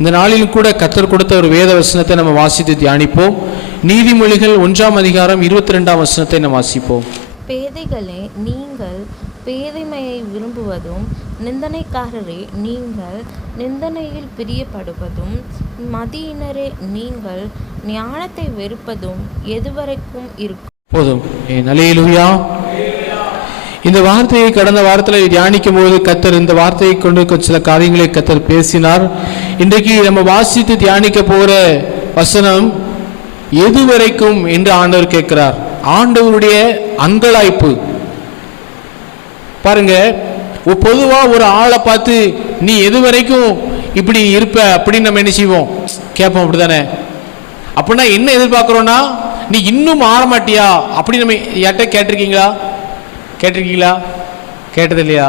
இந்த நாளிலும் கூட கர்த்தர் கொடுத்த ஒரு வேத வசனத்தை நம்ம வாசித்து தியானிப்போம். நீதிமொழிகள் 1ஆம் அதிகாரம் 22ஆம் வசனத்தை நம்ம வாசிப்போம். பேதைகளே, நீங்கள் பேதைமையை விரும்புவதும், நிந்தனைக்காரரே நீங்கள் நிந்தனையில் பிரியப்படுவதும், மதியினரே நீங்கள் ஞானத்தை வெறுப்பதும் எதுவரைக்கும் இருக்கும்? போதும். அல்லேலூயா. இந்த வார்த்தையை கடந்த வாரத்தில் தியானிக்கும் போது கர்த்தர் இந்த வார்த்தையை கொண்டு சில காரியங்களை கர்த்தர் பேசினார். இன்றைக்கு நம்ம வாசித்து தியானிக்க போற வசனம் எதுவரைக்கும் என்று ஆண்டவர் கேட்கிறார். ஆண்டவருடைய அங்கலாய்ப்பு பாருங்க. பொதுவா ஒரு ஆளை பார்த்து நீ எது வரைக்கும் இப்படி இருப்ப அப்படின்னு நம்ம என்ன செய்வோம், கேட்போம். அப்படித்தானே? அப்படின்னா என்ன எதிர்பார்க்கிறோம்னா, நீ இன்னும் மாற மாட்டியா அப்படி நம்ம யார்கிட்ட கேட்டிருக்கீங்களா? கேட்டது இல்லையா?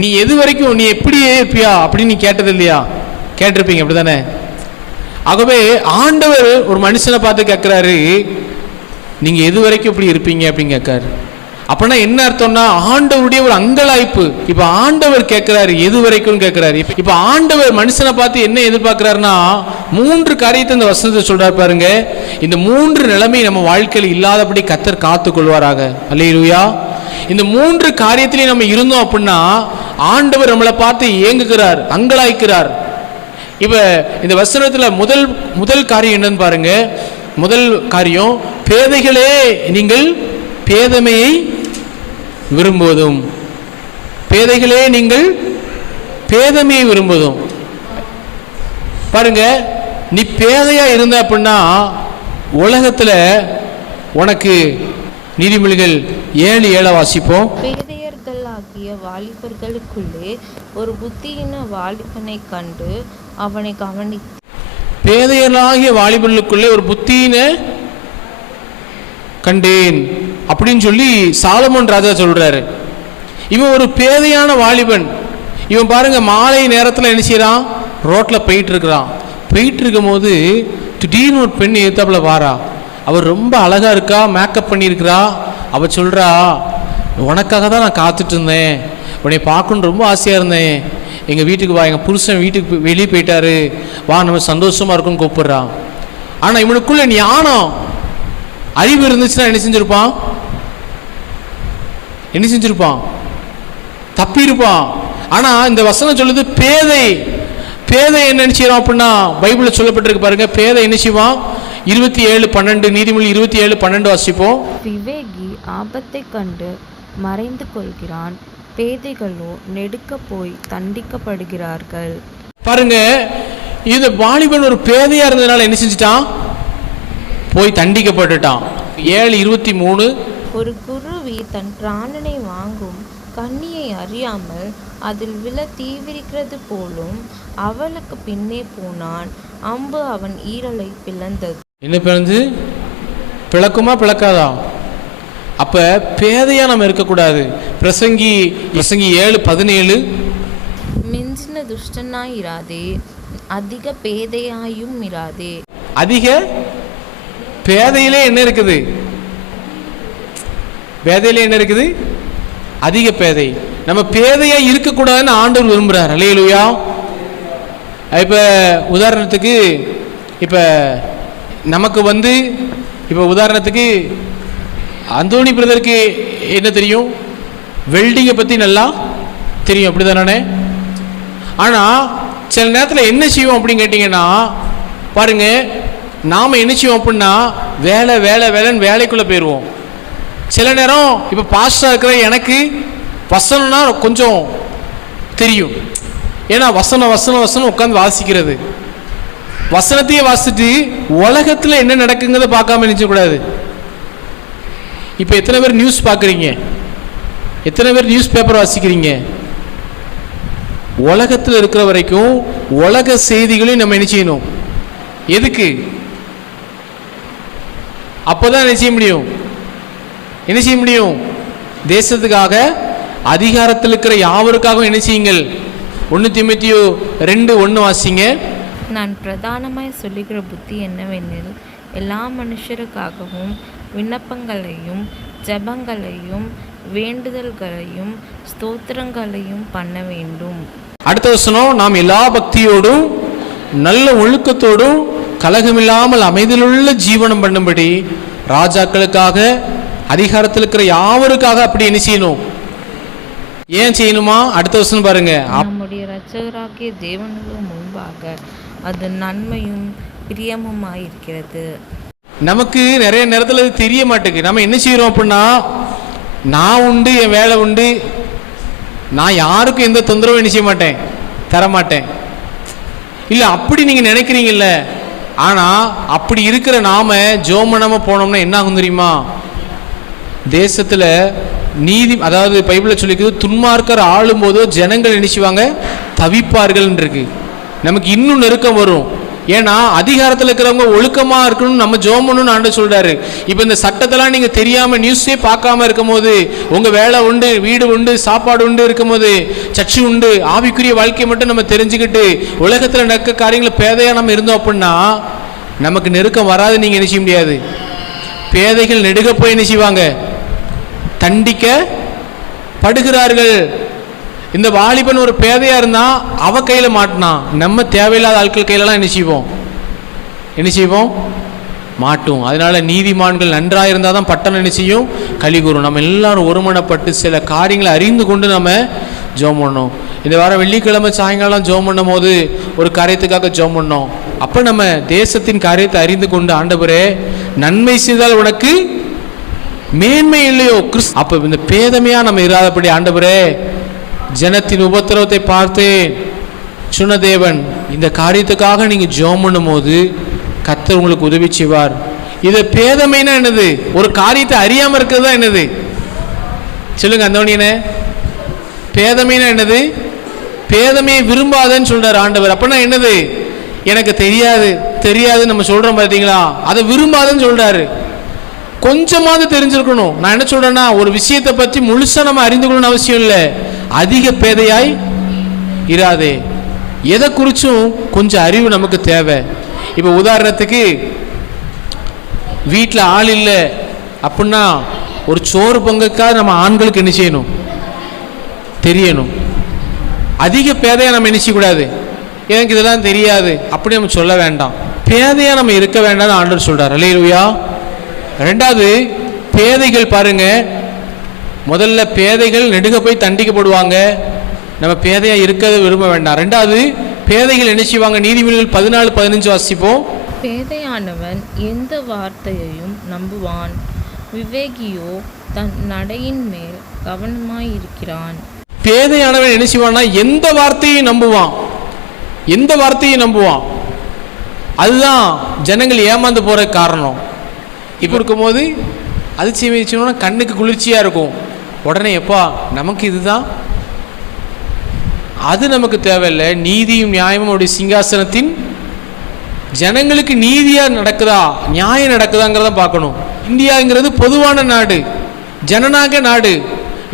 நீ எது வரைக்கும் நீ எப்படியே இருப்பியா அப்படின்னு நீ கேட்டது இல்லையா? கேட்டிருப்பீங்க. அப்படித்தானே? ஆகவே ஆண்டவர் ஒரு மனுஷனை பார்த்து கேட்கிறாரு, நீங்க எது வரைக்கும் இப்படி இருப்பீங்க அப்படின்னு கேட்காரு. அப்படின்னா என்ன அர்த்தம்னா, ஆண்டவருடைய ஒரு அங்கலாய்ப்பு. இப்ப ஆண்டவர் கேட்கிறாரு எது வரைக்கும் கேட்கிறாரு. இப்ப ஆண்டவர் மனுஷனை பார்த்து என்ன எதிர்பார்க்கிறாருன்னா, 3 காரியத்தை இந்த வசனத்தை சொல்றாரு பாருங்க. இந்த 3 நிலைமை நம்ம வாழ்க்கையில் இல்லாதபடி கர்த்தர் காத்து கொள்வாராக. அல்லேலூயா. இந்த 3 காரியத்திலையும் நம்ம இருந்தோம் அப்படின்னா ஆண்டவர் நம்மளை பார்த்து ஏங்குகிறார், அங்கலாய்க்கிறார். இப்ப இந்த வசனத்துல முதல் காரியம் என்னன்னு பாருங்க. முதல் காரியம், பேதைகளே நீங்கள் பேதமையை விரும்புவதும். பேதைகளே நீங்கள் பேதமையை விரும்புவதும். பாருங்க, நீ பேதையா இருந்த அப்படின்னா உலகத்துல உனக்கு நீதிமொழிகள் 7:7 வாசிப்போம். பேதையர்களாகிய வாலிபர்களுக்குள்ளே ஒரு புத்தியின வாலிபனை கண்டு அவனை கவனி. பேதையர்களாகிய வாலிபர்களுக்குள்ளே ஒரு புத்தியின கண்டேன் அப்படின்னு சொல்லி சாலமோன் ராஜா சொல்றாரு. இவன் ஒரு பேதையான வாலிபன். இவன் பாருங்க, மாலை நேரத்தில் என்ன செய்யறான், ரோட்ல போயிட்டு இருக்கும் போது திடீர்னு ஒரு பெண் எதிர்த்தாப்புல வாரா. அவர் ரொம்ப அழகா இருக்கா, மேக்கப் பண்ணியிருக்கிறா. அவ சொல்றா, உனக்காக தான் நான் காத்துட்டு இருந்தேன், உன்னை பார்க்கணுன்னு ரொம்ப ஆசையா இருந்தேன், எங்க வீட்டுக்கு வா, எங்க புருஷன் வீட்டுக்கு வெளியே போயிட்டாரு, வா நம்ம சந்தோஷமா இருக்கும்னு கூப்பிடுறான். ஆனா இவனுக்குள்ள ஞானம் அறிவு இருந்துச்சுன்னா என்ன செஞ்சிருப்பான்? தப்பி இருப்பான். ஆனா இந்த வசனம் சொல்லுது பேதை என்ன செய்யறான் அப்படின்னா, பைபிள்ல சொல்லப்பட்டிருக்கு பாருங்க. பேதை என்ன செய்வான்? 27:12 நீதிமொழி 27:12 வாசிப்போம். விவேகி ஆபத்தை கண்டு மறைந்து கொள்கிறான், பேதைகளோ நெடுக்க போய் தண்டிக்கப்படுகிறார்கள். பாருங்க, இந்த வாலிபன் ஒரு பேதையா இருந்ததுனால என்ன செஞ்சிட்டான்? போய் தண்டிக்கப்பட்டுட்டான். 7:23 ஒரு குருவி தன் பிராணனை வாங்கும் கண்ணியை அறியாமல் அதில் விழ தீவிரிக்கிறது போலும் அவளுக்கு பின்னே போனான், அம்பு அவன் ஈரலை பிளந்தது. என்ன பிளந்து? பிளக்குமா பிளக்காதா? அப்ப பேதையா நம்ம இருக்கக்கூடாது. பிரசங்கி 7:17 மிஞ்சின துஷ்டனாயிராதே, அதிக பேதையாயும் இராதே. அதிக பேதையிலே என்ன இருக்குது? அதிக பேதை. நம்ம பேதையா இருக்கக்கூடாதுன்னு ஆண்டவர் விரும்புறார். அல்லேலூயா. இப்ப உதாரணத்துக்கு உதாரணத்துக்கு அந்தோணி பிரதருக்கு என்ன தெரியும்? வெல்டிங்கை பத்தி நல்லா தெரியும். அப்படிதானே? ஆனா சில நேரத்தில் என்ன செய்வோம் அப்படின்னு கேட்டீங்கன்னா, பாருங்க, நாம என்ன செய்வோம் அப்படின்னா வேலைன்னு வேலைக்குள்ள போயிடுவோம். சில நேரம் இப்ப பாஸ்டா இருக்கிற எனக்கு வசனம்னா கொஞ்சம் தெரியும். ஏன்னா வசனம் உட்காந்து வாசிக்கிறது, வசனத்தையே வாசிட்டு உலகத்துல என்ன நடக்குங்கிறத பார்க்காம நினைச்சக்கூடாது. இப்ப எத்தனை பேர் நியூஸ் பார்க்குறீங்க? எத்தனை பேர் நியூஸ் பேப்பர் வாசிக்கிறீங்க? உலகத்தில் இருக்கிற வரைக்கும் உலக செய்திகளையும் நம்ம என்ன செய்யணும்? எதுக்கு? அப்போதான் என்ன செய்ய முடியும்? தேசத்துக்காக, அதிகாரத்தில் இருக்கிற யாவருக்காகவும் என்ன செய்யுங்கள்? 1 தீமோத்தேயு 2:1 வாசிங்க. நான் பிரதானமாய் சொல்லுகிற புத்தி என்னவெனில், எல்லா மனுஷருக்காகவும் விண்ணப்பங்களையும் ஜெபங்களையும் வேண்டுதல்களையும் ஸ்தோத்திரங்களையும் பண்ண வேண்டும். அடுத்த வசனம், நாம் எல்லா பக்தியோடும் நல்ல ஒழுக்கத்தோடும் கலகமில்லாமல் அமைதியிலுள்ள ஜீவனம் பண்ணும்படி ராஜாக்களுக்காக அதிகாரத்தில் இருக்கிற யாவருக்காக அப்படி என்ன செய்யணும்? ஏன் செய்யணுமா? அடுத்த வசனம் பாருங்க. நம்முடைய இரட்சகராகிய தேவனுக்கு முன்பாக அது நன்மையும் பிரியமுமாயிருக்கிறது. நமக்கு நிறைய நேரத்தில் அது தெரிய மாட்டேங்குது. நம்ம என்ன செய்யறோம் அப்படின்னா, நான் உண்டு, என் வேலை உண்டு, நான் யாருக்கும் எந்த தொந்தரவும் என்ன செய்ய மாட்டேன், தரமாட்டேன். இல்லை அப்படி நீங்கள் நினைக்கிறீங்கல்ல. ஆனால் அப்படி இருக்கிற நாம ஜெபம் பண்ணாம போனோம்னா என்ன ஆகும் தெரியுமா? தேசத்தில் நீதி, அதாவது பைபிளில் சொல்லிக்கிறது, துன்மார்க்கர் ஆளும் போதோ ஜனங்கள் நினைச்சுவாங்க தவிப்பார்கள் இருக்கு. நமக்கு இன்னும் நெருக்கம் வரும். ஏன்னா அதிகாரத்தில் இருக்கிறவங்க ஒழுக்கமாக இருக்கணும்னு நம்ம ஜெபம் பண்ணணும்னு ஆண்டவர் சொல்றாரு. இப்போ இந்த சட்டத்தெல்லாம் நீங்கள் தெரியாமல் நியூஸே பார்க்காம இருக்கும் போது, உங்கள் வேலை உண்டு, வீடு உண்டு, சாப்பாடு உண்டு இருக்கும் போது, சர்ச்சு உண்டு, ஆவிக்குரிய வாழ்க்கையை மட்டும் நம்ம தெரிஞ்சுக்கிட்டு உலகத்தில் நடக்க காரியங்களை பேதையாக நம்ம இருந்தோம் அப்படின்னா நமக்கு நெருக்கம் வராது. நீங்கள் என்ன செய்ய முடியாது. பேதைகள் நெடுக போய் என்ன செய்வாங்க? தண்டிக்கப்படுகிறார்கள். இந்த வாலிபன் ஒரு பேதையா இருந்தா அவ கையில மாட்டினான். நம்ம தேவையில்லாத ஆட்கள் கையிலலாம் என்ன செய்வோம்? மாட்டும். அதனால நீதிமான்கள் நன்றாக இருந்தால் தான் பட்டணம் என்ன செய்யும்? களி கூறும். நம்ம எல்லாரும் ஒருமனப்பட்டு சில காரியங்களை அறிந்து கொண்டு நம்ம ஜெபம் பண்ணோம். இந்த வாரம் வெள்ளிக்கிழமை சாயங்காலம் ஜெபம் பண்ணும் போது ஒரு காரியத்துக்காக ஜெபம் பண்ணோம். அப்போ நம்ம தேசத்தின் காரியத்தை அறிந்து கொண்டு, ஆண்டவரே நன்மை செய்தால் உனக்கு மேன்மை இல்லையோ அப்போ இந்த பேதமையா நம்ம இராதபடி, ஆண்டவரே ஜனத்தின் உபத்திரவத்தை பார்த்து சொன்ன தேவன், இந்த காரியத்துக்காக நீங்கள் ஜெபம் பண்ணும் போது கர்த்தர் உங்களுக்கு உதவி செய்வார். இது பேதமைனா என்னது? ஒரு காரியத்தை அறியாமல் இருக்கிறது தான் என்னது? சொல்லுங்க அந்தோனியனே. பேதமைனா என்னது? பேதமையை விரும்பாதன்னு சொல்றாரு ஆண்டவர். அப்படின்னா என்னது? எனக்கு தெரியாது நம்ம சொல்றோம் பார்த்தீங்களா, அதை விரும்பாதன்னு சொல்றாரு. கொஞ்சமாவது தெரிஞ்சிருக்கணும். நான் என்ன சொல்றேன்னா, ஒரு விஷயத்தை பற்றி முழுசா நம்ம அறிந்து கொள்ளணும் அவசியம் இல்லை. அதிக பேதையாய் இராதே. எதை குறிச்சும் கொஞ்சம் அறிவு நமக்கு தேவை. இப்போ உதாரணத்துக்கு வீட்டில் ஆள் இல்லை அப்படின்னா ஒரு சோறு பொங்கக்காக நம்ம ஆண்களுக்கு என்ன செய்யணும்? தெரியணும். அதிக பேதையா நம்ம என்ன செய்யக்கூடாது. எனக்கு இதெல்லாம் தெரியாது அப்படி நம்ம சொல்ல வேண்டாம். பேதையா நம்ம இருக்க வேண்டாம்னு ஆண்டவர் சொல்றார். அல்லேலூயா. ரெண்டாவது, பேதைகள் பாருங்க, முதல்ல பேதைகள் நெடுக போய் தண்டிக்கப்படுவாங்க. நம்ம பேதையா இருக்க விரும்ப வேண்டாம். ரெண்டாவது, பேதைகள் என்ன செய்வாங்க? நீதிமொழிகள் 14:15 வாசிப்போம். பேதையானவன் எந்த வார்த்தையையும் நம்புவான், விவேகியோ தன் நடையின் மேல் கவனமாயிருக்கிறான். பேதையானவன் என்ன செய்வான்னா எந்த வார்த்தையும் நம்புவான். எந்த வார்த்தையும் நம்புவான். அதுதான் ஜனங்கள் ஏமாந்து போற காரணம். இப்போ இருக்கும்போது அது செய்யணும்னா கண்ணுக்கு குளிர்ச்சியாக இருக்கும். உடனே எப்பா நமக்கு இதுதான், அது நமக்கு தேவையில்லை. நீதியும் நியாயமும் அவருடைய சிங்காசனத்தின் ஜனங்களுக்கு நீதியாக நடக்குதா, நியாயம் நடக்குதாங்கிறத பார்க்கணும். இந்தியாங்கிறது பொதுவான நாடு, ஜனநாயக நாடு,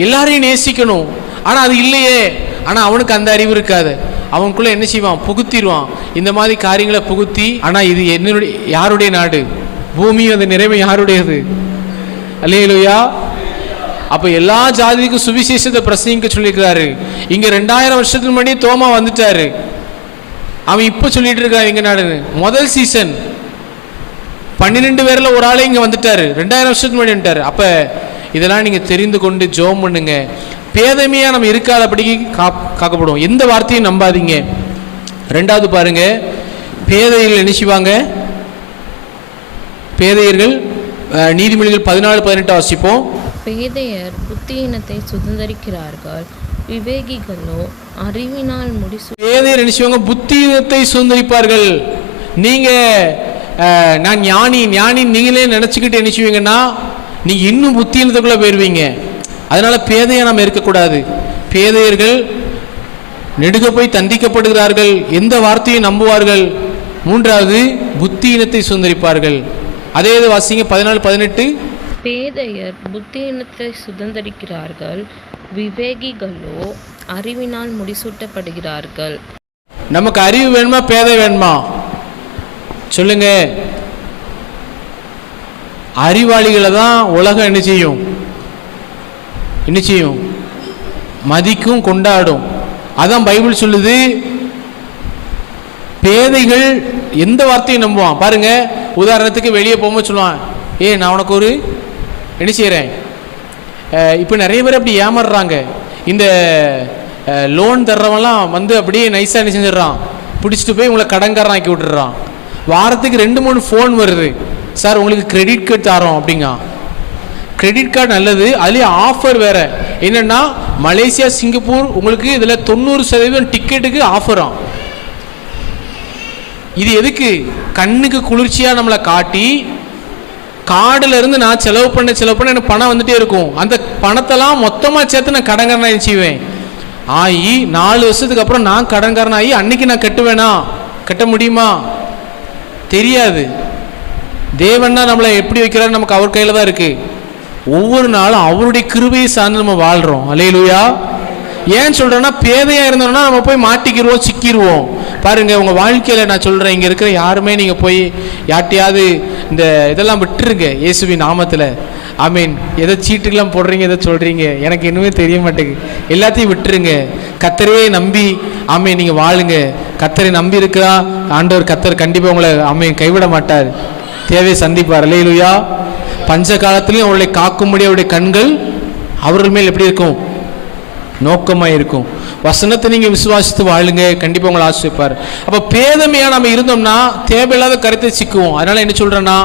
எல்லாரையும் நேசிக்கணும். ஆனால் அது இல்லையே. ஆனால் அவனுக்கு அந்த அறிவு இருக்காது. அவனுக்குள்ளே என்ன செய்வான்? புகுத்திடுவான். இந்த மாதிரி காரியங்களை புகுத்தி, ஆனால் இது என்னுடைய யாருடைய நாடு? பூமியும் அந்த நிறைவு யாருடையது? அல்லேலூயா. அப்போ எல்லா ஜாதிக்கும் சுவிசேஷத்தை பிரசங்கிக்க சொல்லியிருக்கிறாரு. இங்கே 2000 வருஷத்துக்கு முன்னாடி தோமா வந்துட்டாரு. அவன் இப்போ சொல்லிட்டு இருக்கான் எங்க நாடுன்னு. முதல் சீசன் 12 பேரில் ஒரு ஆளே இங்கே வந்துட்டாரு. 2000 வருஷத்துக்கு முன்னாடி வந்துட்டாரு. அப்போ இதெல்லாம் நீங்கள் தெரிந்து கொண்டு ஜெபம் பண்ணுங்க. பேதமையாக நம்ம இருக்காதபடிக்கு காக்கப்படும். எந்த வார்த்தையும் நம்பாதீங்க. ரெண்டாவது பாருங்க, பேதைகள் என்ன செய்வாங்க? பேதையர்கள் நீதிமொழிகள் 14:18 வாசிப்போம். பேதையர் புத்தியினத்தை சுதந்தரிக்கிறார்கள், விவேகிகளோ அறிவினால் பேதையர் என்ன செய்வாங்க? புத்தியினத்தை சுதந்தரிப்பார்கள். நீங்க நான் ஞானி நீங்களே நினைச்சுக்கிட்டு என்ன செய்வீங்கன்னா நீங்க இன்னும் புத்தியினத்துக்குள்ள போயிருவீங்க. அதனால பேதையா நம்ம இருக்கக்கூடாது. பேதையர்கள் நெடுக போய் தண்டிக்கப்படுகிறார்கள், எந்த வார்த்தையும் நம்புவார்கள். மூன்றாவது, புத்தியினத்தை சுதந்தரிப்பார்கள். அதே இது வாசிங்க 14:18. பேதையர் புத்தியினத்தை சுதந்தரிக்கிறார்கள், விவேகிகளோ அறிவினால் முடிசூட்டப்படுகிறார்கள். நமக்கு அறிவு வேணுமா, பேதை வேணுமா? சொல்லுங்க. அறிவாளிகளை தான் உலகம் என்ன செய்யும்? என்ன செய்யும்? மதிக்கும், கொண்டாடும். அதான் பைபிள் சொல்லுது. பேதைகள் எந்த வார்த்தையும் நம்புவான் பாருங்க. உதாரணத்துக்கு வெளியே போகும்போது சொல்லுவான், நான் உனக்கு ஒரு என்ன செய்கிறேன். இப்போ நிறைய பேர் அப்படி ஏமாறுறாங்க. இந்த லோன் தர்றவன்லாம் வந்து அப்படியே நைஸாக என்ன செஞ்சிடறான், பிடிச்சிட்டு போய் உங்களை கடன்காரன் ஆக்கி விட்டுறான். வாரத்துக்கு 2-3 ஃபோன் வருது, சார் உங்களுக்கு கிரெடிட் கார்டு தரோம் அப்படிங்க. கிரெடிட் கார்டு நல்லது, அதுலேயே ஆஃபர் வேறு. என்னென்னா மலேசியா, சிங்கப்பூர் உங்களுக்கு இதில் 90% டிக்கெட்டுக்கு ஆஃபராம். இது எதுக்கு? கண்ணுக்கு குளிர்ச்சியாக நம்மளை காட்டி, கார்டில் இருந்து நான் செலவு பண்ண எனக்கு பணம் வந்துட்டே இருக்கும். அந்த பணத்தெல்லாம் மொத்தமாக சேர்த்து நான் கடன்காரனாக செய்வேன். 4 வருஷத்துக்கு அப்புறம் நான் கடன்காரன் ஆகி அன்னைக்கு நான் கட்டுவேனா? கட்ட முடியுமா? தெரியாது. தேவன்னா நம்மளை எப்படி வைக்கிறாரு நமக்கு அவர் கையில் தான் இருக்கு. ஒவ்வொரு நாளும் அவருடைய கிருபையை சார்ந்து நம்ம வாழ்றோம். அல்லேலூயா. ஏன் சொல்றேன்னா, பேதையா இருந்தோம்னா நம்ம போய் மாட்டிக்கிடுவோம், சிக்கிடுவோம். பாருங்க, உங்க வாழ்க்கையில நான் சொல்றேன், இங்க இருக்கிற யாருமே நீங்க போய் யார்ட்டையாவது இந்த இதெல்லாம் விட்டுருங்க இயேசுவின் நாமத்துல. ஆமீன். எதை சீட்டுக்கெல்லாம் போடுறீங்க, எதை சொல்றீங்க, எனக்கு இன்னுமே தெரிய மாட்டேங்குது. எல்லாத்தையும் விட்டுருங்க. கர்த்தரையே நம்பி ஆமீன் நீங்க வாழுங்க. கர்த்தரை நம்பி இருக்கிறா ஆண்டவர், கர்த்தர் கண்டிப்பா உங்களை ஆமீன் கைவிட மாட்டார். தேவையை சந்திப்பார். அல்லேலூயா. பஞ்ச காலத்திலையும் அவர்களை காக்கும்படி அவருடைய கண்கள் அவர்கள் மேல் எப்படி இருக்கும்? நோக்கமாக இருக்கும். வசனத்தை நீங்கள் விசுவாசித்து வாழுங்க, கண்டிப்பாக உங்களை ஆசிரிப்பார். அப்போ பேதமையாக நம்ம இருந்தோம்னா தேவையில்லாத கருத்தை சிக்குவோம். அதனால் என்ன சொல்கிறேன்னா,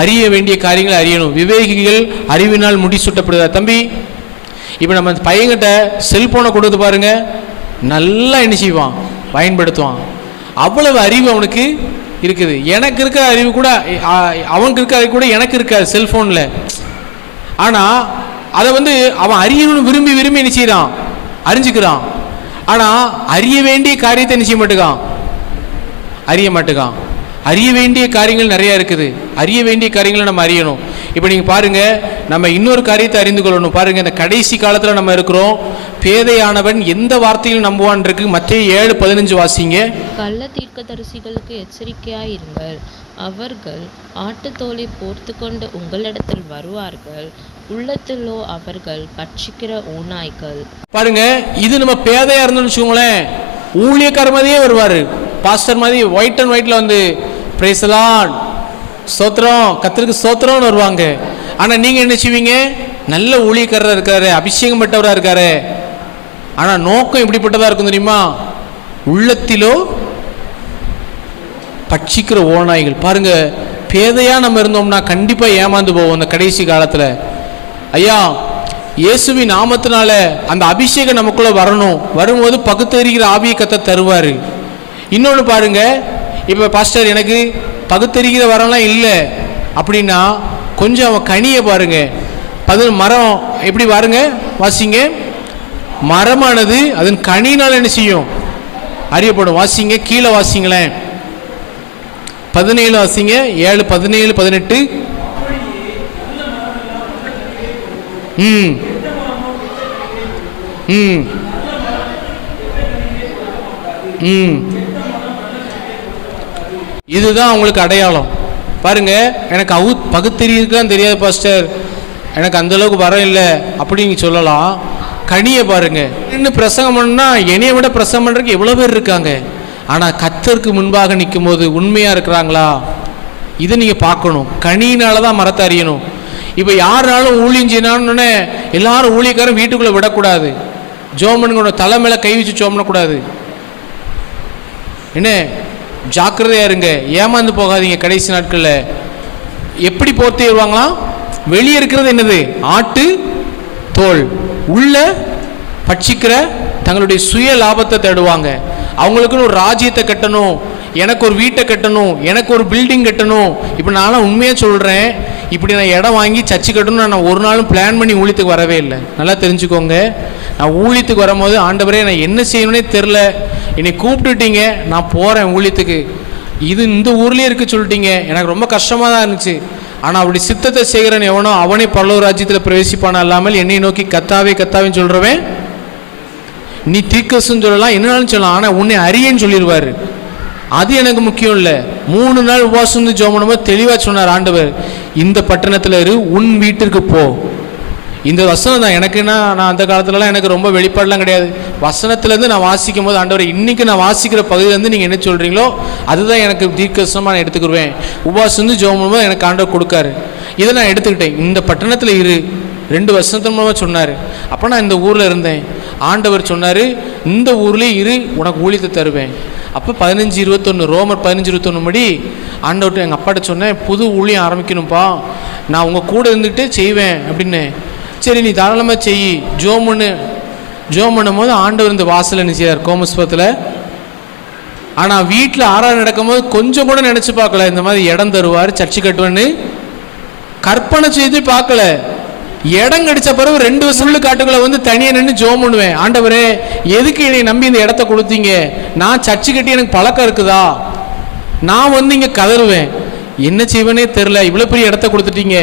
அறிய வேண்டிய காரியங்களை அறியணும். விவேகிகள் அறிவினால் முடி சுட்டப்படுதா. தம்பி, இப்போ நம்ம பையன்கிட்ட செல்ஃபோனை கொடுத்து பாருங்க, நல்லா என்ன செய்வான்? பயன்படுத்துவான். அவ்வளவு அறிவு அவனுக்கு இருக்குது. எனக்கு இருக்கிற அறிவு கூட அவனுக்கு இருக்கிற அறிவு கூட எனக்கு இருக்காது செல்ஃபோனில். ஆனால் அதை வந்து அவன் அறியணும்னு விரும்பி விரும்பி என்ன செய்யறான்? அறிஞ்சுக்கிறான். ஆனால் அறிய வேண்டிய காரியத்தை என்ன செய்ய மாட்டேங்கான்? அறிய மாட்டேங்கான். அறிய வேண்டிய காரியங்கள் நிறையா இருக்குது. அறிய வேண்டிய காரியங்களை நம்ம அறியணும். இப்போ நீங்கள் பாருங்கள், நம்ம இன்னொரு காரியத்தை அறிந்து கொள்ளணும். பாருங்கள், இந்த கடைசி காலத்தில் நம்ம இருக்கிறோம். பேதையானவன் எந்த வார்த்தையும் நம்புவான் இருக்கு. மத்தேயு 7:15 வாசிங்க. கள்ள தீர்க்கதரிசிகளுக்கு எச்சரிக்கையாயிருங்கள். அவர்கள் ஆட்டுத்தோலை போர்த்து கொண்டு உங்களிடத்தில் வருவார்கள், உள்ளத்திலோ அவர்கள் பட்சிக்கிற ஓநாய்கள். பாருங்க, இது நம்ம பேதையா இருந்தோம்னு வச்சுக்கோங்களேன், ஊழியக்கார மாதிரியே வருவாரு. பாஸ்டர் மாதிரி ஒயிட் அண்ட் ஒயிட்ல வந்து பிரைஸ் தி லார்ட், ஸ்தோத்திரம், கர்த்தருக்கு ஸ்தோத்திரம்னு வருவாங்க. ஆனா நீங்க என்ன செய்வீங்க? நல்ல ஊழியக்காரரா இருக்காரு, அபிஷேகம் பெற்றவரா இருக்காரு. ஆனா நோக்கம் எப்படிப்பட்டதா இருக்கும் தெரியுமா? உள்ளத்திலோ பட்சிக்கிற ஓநாய்கள். பாருங்க, பேதையா நம்ம இருந்தோம்னா கண்டிப்பா ஏமாந்து போவோம் இந்த கடைசி காலத்துல. ஐயா, இயேசுவின் நாமத்தினால அந்த அபிஷேகம் நமக்குள்ள வரணும். வரும்போது பகுத்தறிகிற ஆவியை கர்த்தர் தருவாரு. இன்னொன்று பாருங்க, இப்போ பாஸ்டர் எனக்கு பகுத்தறிகிற வரலாம் இல்லை அப்படின்னா கொஞ்சம் அவன் கனியை பாருங்க. மரம் எப்படி பாருங்க, வாசிங்க. மரமானது அதன் கனியினால் என்ன செய்யும்? அறியப்படும். வாசிங்க, கீழே வாசிங்களேன். 17 வாசிங்க. 7, 17, 18. இதுதான் உங்களுக்கு அடையாளம். பாருங்க, எனக்கு பகுத்தறியிருக்கான்னு தெரியாது பாஸ்டர், எனக்கு அந்த அளவுக்கு வர இல்லை அப்படின்னு சொல்லலாம். கனியை பாருங்க. இன்னும் பிரசங்கம் பண்ணா என்னைய விட பிரசங்கம் பண்றதுக்கு எவ்வளவு பேர் இருக்காங்க. ஆனா கர்த்தருக்கு முன்பாக நிற்கும் போது உண்மையா இருக்கிறாங்களா? இதை நீங்க பார்க்கணும். கனியினாலதான் மரத்தை அறியணும். இப்போ யாருனாலும் ஊழியம் செய்யணும்னு எல்லாரும் ஊழியக்காரன் வீட்டுக்குள்ளே விடக்கூடாது. ஜோமனுங்க தலை மேலே கை வச்சு ஜோம் பண்ணக்கூடாது. என்ன, ஜாக்கிரதையாக இருங்க, ஏமாந்து போகாதீங்க. கடைசி நாட்களில் எப்படி போர்த்தி வருவாங்களாம்? வெளியே இருக்கிறது என்னது? ஆட்டு தோல். உள்ள பட்சிக்கிற தங்களுடைய சுய லாபத்தை தேடுவாங்க. அவங்களுக்குன்னு ஒரு ராஜ்யத்தை கட்டணும், எனக்கு ஒரு வீட்டை கட்டணும், எனக்கு ஒரு பில்டிங் கட்டணும். இப்போ நான்லாம் உண்மையாக சொல்கிறேன், இப்படி நான் இடம் வாங்கி சர்ச்சு கட்டணும்னு நான் ஒரு நாளும் பிளான் பண்ணி ஊழியத்துக்கு வரவே இல்லை. நல்லா தெரிஞ்சுக்கோங்க. நான் ஊழியத்துக்கு வரும்போது, ஆண்டவரே நான் என்ன செய்யணுன்னே தெரில, என்னை கூப்பிட்டுட்டீங்க, நான் போகிறேன் ஊழியத்துக்கு, இது இந்த ஊர்லேயே இருக்க சொல்லிட்டீங்க, எனக்கு ரொம்ப கஷ்டமாக தான் இருந்துச்சு. ஆனால் அப்படி சித்தத்தை செய்கிறேன்னு எவனோ அவனே பரலோக ராஜ்யத்தில் பிரவேசிப்பானா இல்லாமல் என்னை நோக்கி கத்தாவே கத்தாவேன்னு சொல்கிறவன் நீ தீர்க்கதரிசின்னு சொல்லலாம், என்னன்னாலும் சொல்லலாம், ஆனால் உன்னை அறியன்னு சொல்லிடுவார். அது எனக்கு முக்கியம் இல்லை. 3 நாள் உபவாசம் வந்து ஜெபம் பண்ணும்போது தெளிவாக சொன்னார் ஆண்டவர், இந்த பட்டணத்தில் இரு, உன் வீட்டிற்கு போ, இந்த வசனம் தான் எனக்குன்னா, நான் அந்த காலத்துலலாம் எனக்கு ரொம்ப வெளிப்பாடெலாம் கிடையாது. வசனத்துலேருந்து நான் வாசிக்கும் போது, ஆண்டவரை இன்றைக்கி நான் வாசிக்கிற பகுதியிலேருந்து நீங்கள் என்ன சொல்கிறீங்களோ அதுதான் எனக்கு தீர்க்கதரிசனமாக நான் எடுத்துக்கிடுவேன். உபாசம் ஜெபம் மூலமாக எனக்கு ஆண்டவர் கொடுக்காரு. இதை நான் எடுத்துக்கிட்டேன். இந்த பட்டணத்தில் இரு, 2 வருஷத்து மூலமாக சொன்னார். அப்போ நான் இந்த ஊரில் இருந்தேன். ஆண்டவர் சொன்னார், இந்த ஊர்லேயே இரு, உனக்கு ஊழியத்தை தருவேன். அப்போ 15:21 ரோமர் 15:21 படி ஆண்டவர்கிட்ட எங்கள் அப்பாட்ட சொன்னேன், புது ஊழியம் ஆரம்பிக்கணும்ப்பா, நான் உங்கள் கூட இருந்துகிட்டே செய்வேன் அப்படின்னு. சரி நீ தாராளமாக செய், ஜோம் பண்ணும் போது ஆண்டவர் இந்த வாசல் நினைச்சார் கோமஸ்பத்தில். ஆனால் வீட்டில் ஆறாவது நடக்கும்போது கொஞ்சம் கூட நினச்சி பார்க்கல இந்த மாதிரி இடம் தருவார், சர்ச்சு கட்டுவேன்னு கற்பனை செய்து பார்க்கல. இடம் கிடைச்ச பிறகு 2 வருஷம் காட்டுக்குள்ள வந்து தனியாக நின்று ஜோம் பண்ணுவேன். ஆண்டவரே எதுக்கு என்னை நம்பி இந்த இடத்த கொடுத்தீங்க? நான் சர்ச்சு கட்டி எனக்கு பழக்கம் இருக்குதா? நான் வந்து இங்கே கதறுவேன், என்ன செய்வேனே தெரில. இவ்வளோ பெரிய இடத்த கொடுத்துட்டீங்க,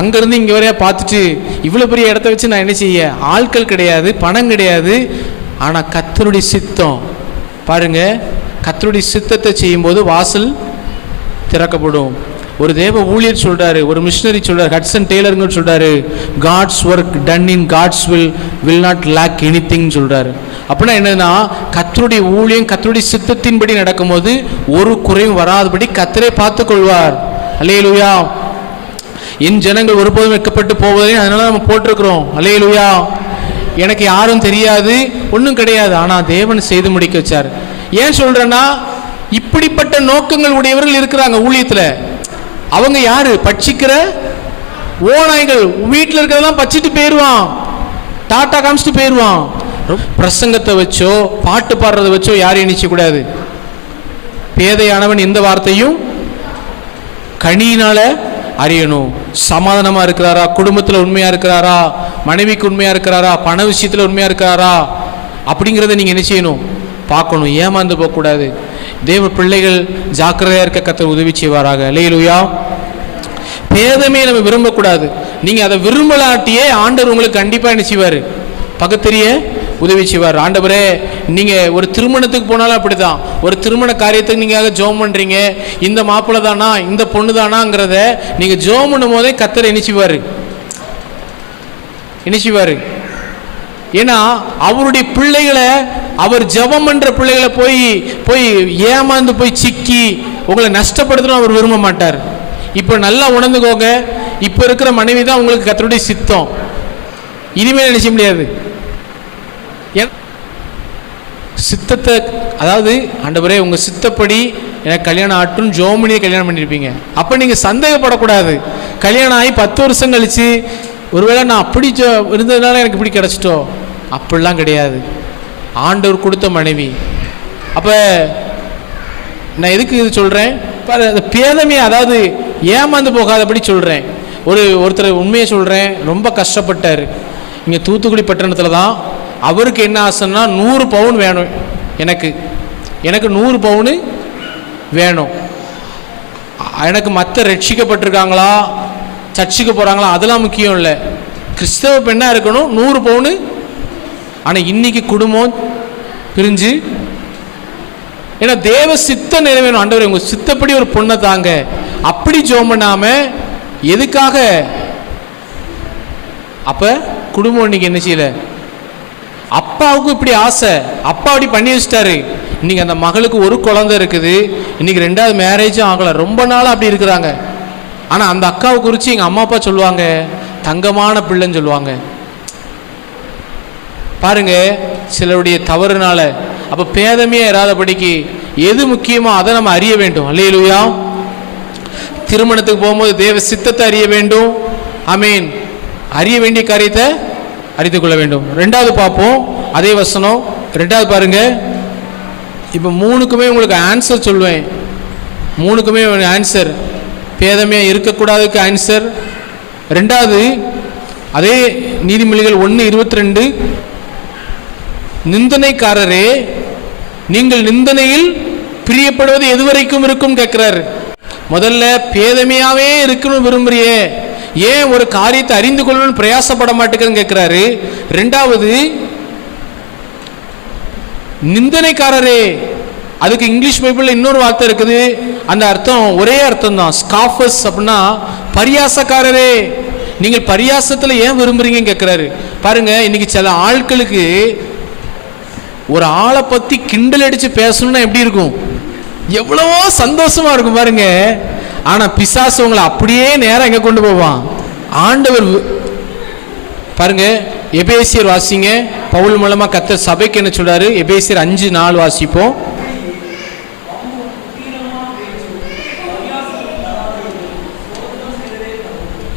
அங்கேருந்து இங்கே வரையா பார்த்துட்டு இவ்வளோ பெரிய இடத்த வச்சு நான் என்ன செய்ய? ஆட்கள் கிடையாது, பணம் கிடையாது. ஆனால் கர்த்தருடைய சித்தம் பாருங்க, கர்த்தருடைய சித்தத்தை செய்யும்போது வாசல் திறக்கப்படும். ஒரு தேவ ஊழியர் சொல்றாரு, ஒரு மிஷினரி சொல்றாரு, ஹட்சன் டெய்லருங்க சொல்றாரு, God's work done in God's will not lack anything சொல்றாரு. அப்படின்னா என்னன்னா, கர்த்தருடைய ஊழியம் கர்த்தருடைய சித்தத்தின்படி நடக்கும்போது ஒரு குறையும் வராதபடி கர்த்தரே பார்த்துக் கொள்வார். அல்லேலூயா. என் ஜனங்கள் ஒருபோதும் வெட்கப்பட்டு போவதே, அதனால நம்ம போட்டிருக்கிறோம். அல்லேலூயா. எனக்கு யாரும் தெரியாது, ஒன்றும் கிடையாது, ஆனால் தேவன் செய்து முடிக்க வச்சார். ஏன் சொல்றேன்னா, இப்படிப்பட்ட நோக்கங்கள் உடையவர்கள் இருக்கிறாங்க ஊழியத்தில். அவங்க யாரு? பட்சிக்கிற ஓநாய்கள். வீட்டில் இருக்கிறதெல்லாம் பச்சிட்டு போயிடுவான், டாட்டா காமிச்சிட்டு போயிடுவான். பிரசங்கத்தை வச்சோ பாட்டு பாடுறதை வச்சோ யாரையும் நினைச்சக்கூடாது. பேதையானவன் எந்த வார்த்தையும் கனியினால அறியணும். சமாதானமா இருக்கிறாரா, குடும்பத்தில் உண்மையா இருக்கிறாரா, மனைவிக்கு உண்மையா இருக்கிறாரா, பண விஷயத்தில் உண்மையா இருக்கிறாரா, அப்படிங்கிறத நீங்க என்ன செய்யணும்? பார்க்கணும். ஏமாந்து போகக்கூடாது. தேவ பிள்ளைகள் ஜாக்கிரதையா இருக்க கர்த்தர் உதவி செய்வாராக. அல்லேலூயா. பேதமே நம்ம விரும்பக்கூடாது. நீங்க அதை விரும்பலாட்டியே ஆண்டவர் உங்களுக்கு கண்டிப்பா என்ன செய்வார்? பகுத்தறிய உதவி செய்வார். ஆண்டவரே, நீங்க ஒரு திருமணத்துக்கு போனாலும் அப்படிதான். ஒரு திருமண காரியத்துக்கு நீங்க ஜெபம் பண்றீங்க, இந்த மாப்பிள்ளை தானா இந்த பொண்ணு தானாங்கிறத நீங்க ஜெபம் பண்ணும் போதே கர்த்தர் என்ன செய்வாரு? ஏன்னா அவருடைய பிள்ளைகளை, அவர் ஜெபம் பண்ற பிள்ளைகளை போய் ஏமாந்து போய் சிக்கி உங்களை நஷ்டப்படுத்தணும் அவர் விரும்ப மாட்டார். இப்போ நல்லா உணர்ந்துக்கோங்க, இப்போ இருக்கிற மனைவி தான் உங்களுக்கு கர்த்தருடைய சித்தம். இனிமேல் நினைச்ச முடியாது சித்தத்தை. அதாவது ஆண்டவரே உங்க சித்தப்படி எனக்கு கல்யாணம் ஆட்டும் ஜோமனியை கல்யாணம் பண்ணியிருப்பீங்க. அப்போ நீங்க சந்தேகப்படக்கூடாது. கல்யாணம் ஆகி 10 வருஷம் கழிச்சு ஒருவேளை நான் அப்படி இருந்ததுனால எனக்கு இப்படி கிடைச்சிட்டோ, அப்படிலாம் கிடையாது. ஆண்டவர் கொடுத்த மனைவி. அப்போ நான் எதுக்கு இது சொல்கிறேன்? பேதமையை, அதாவது ஏமாந்து போகாதபடி சொல்கிறேன். ஒருத்தர் உண்மையை சொல்கிறேன், ரொம்ப கஷ்டப்பட்டார். இங்கே தூத்துக்குடி பட்டணத்தில் தான். அவருக்கு என்ன ஆசைன்னா 100 பவுன் வேணும். எனக்கு 100 பவுனு வேணும். எனக்கு மற்ற ரட்சிக்கப்பட்டிருக்காங்களா, சர்ச்சுக்கு போகிறாங்களா, அதெல்லாம் முக்கியம் இல்லை. கிறிஸ்தவ பெண்ணாக இருக்கணும், 100 பவுனு. ஆனால் இன்னைக்கு குடும்பம் பிரிஞ்சு, ஏன்னா தேவ சித்தம் நிறைவேணும். ஆண்டவரே உங்கள் சித்தப்படி ஒரு பொண்ணை தாங்க. அப்படி ஜெபம் பண்ணாம எதுக்காக? அப்போ குடும்பம் இன்னைக்கு என்ன செய்யல? அப்பாவுக்கும் இப்படி ஆசை, அப்பா அப்படி பண்ணி வச்சிட்டாரு. இன்னைக்கு அந்த மகளுக்கு ஒரு குழந்தை இருக்குது, இன்னைக்கு 2வது மேரேஜும் ஆகலை, ரொம்ப நாளாக அப்படி இருக்கிறாங்க. ஆனால் அந்த அக்காவை குறித்து எங்கள் அம்மா அப்பா சொல்லுவாங்க, தங்கமான பிள்ளைன்னு சொல்லுவாங்க. பாருங்க, சிலருடைய தவறுனால. அப்போ பேதமே இராதபடிக்கு எது முக்கியமோ அதை நம்ம அறிய வேண்டும். அல்லேலூயா. திருமணத்துக்கு போகும்போது தேவ சித்தத்தை அறிய வேண்டும். ஆமீன். அறிய வேண்டிய காரியத்தை அறிந்து கொள்ள வேண்டும். 2வது பார்ப்போம், அதே வசனம் 2வது பாருங்க. இப்போ 3க்குமே உங்களுக்கு ஆன்சர் சொல்லுவேன். 3க்குமே ஆன்சர். பேதமையாக இருக்கக்கூடாதுக்கு ஆன்சர். 2வது அதே நீதிமொழிகள் 1:22, நிந்தனைக்காரரே நீங்கள் நிந்தனையில் பிரியப்படுவது எதுவரைக்கும் இருக்கும் கேட்கிறாரு. முதல்ல பேதமையாவே இருக்கணும் விரும்புறியே, ஏன் ஒரு காரியத்தை அறிந்து கொள்ளணும்னு பிரயாசப்பட மாட்டேங்கிறன்னு கேட்கிறாரு. 2வது நிந்தனைக்காரரே, அதுக்கு இங்கிலீஷ் பைபிள்ல இன்னொரு வார்த்தை இருக்குது. அந்த அர்த்தம் ஒரே அர்த்தம் தான், ஸ்காஃபர்ஸ். அப்படின்னா பரியாசக்காரரே, நீங்கள் பரியாசத்தில் ஏன் விரும்புறீங்கன்னு கேட்குறாரு. பாருங்க, இன்னைக்கு சில ஆட்களுக்கு ஒரு ஆளை பற்றி கிண்டல் அடித்து பேசணும்னா எப்படி இருக்கும்? எவ்வளவோ சந்தோஷமா இருக்கும் பாருங்க. ஆனால் பிசாசு உங்களை அப்படியே நேரம் எங்கே கொண்டு போவான்? ஆண்டவர் பாருங்க, எபேசியர் வாசிங்க. பவுல் மூலமா கர்த்தர் சபைக்கு என்ன சொல்றாரு? எபேசியர் 5:4 வாசிப்போம்.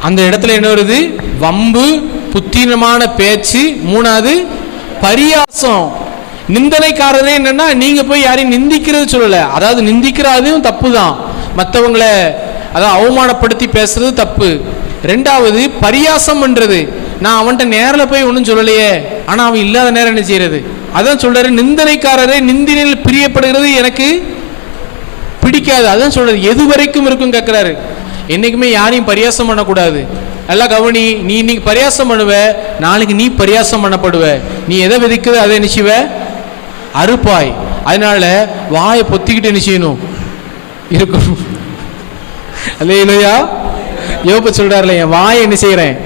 அந்த இடத்துல என்ன வருது? வம்பு, புத்தீனமான பேச்சு, மூணாவது பரியாசம். நிந்தனைக்காரரே என்னன்னா, நீங்க போய் யாரையும் நிந்திக்கிறது சொல்லல. அதாவது நிந்திக்கிறதும் தப்பு தான், மற்றவங்களை அதாவது அவமானப்படுத்தி பேசுறது தப்பு. ரெண்டாவது பரியாசம் பண்றது. நான் அவன்கிட்ட நேரில் போய் ஒன்றும் சொல்லலையே, ஆனால் அவன் இல்லாத நேரம் என்ன செய்யறது? அதான் சொல்றாரு, நிந்தனைக்காரரே நிந்தினில் பிரியப்படுகிறது எனக்கு பிடிக்காது. அதான் சொல்றது. எது வரைக்கும் இருக்கும் கேட்கிறாரு. என்னைக்குமே யாரையும் பரியாசம் பண்ணக்கூடாது. நல்லா கவனி. நீ இன்னைக்கு பரியாசம் பண்ணுவ, நாளைக்கு நீ பரியாசம் பண்ணப்படுவ. நீ எதை விதைக்குது அதை நினைச்சுவ அறுப்பாய். அதனால வாயை பொத்திக்கிட்டு நிச்சயணும் இருக்கணும். அல்லேலூயா. யோபு சொல்றாருல, என் வாயை என்ன செய்யறேன்?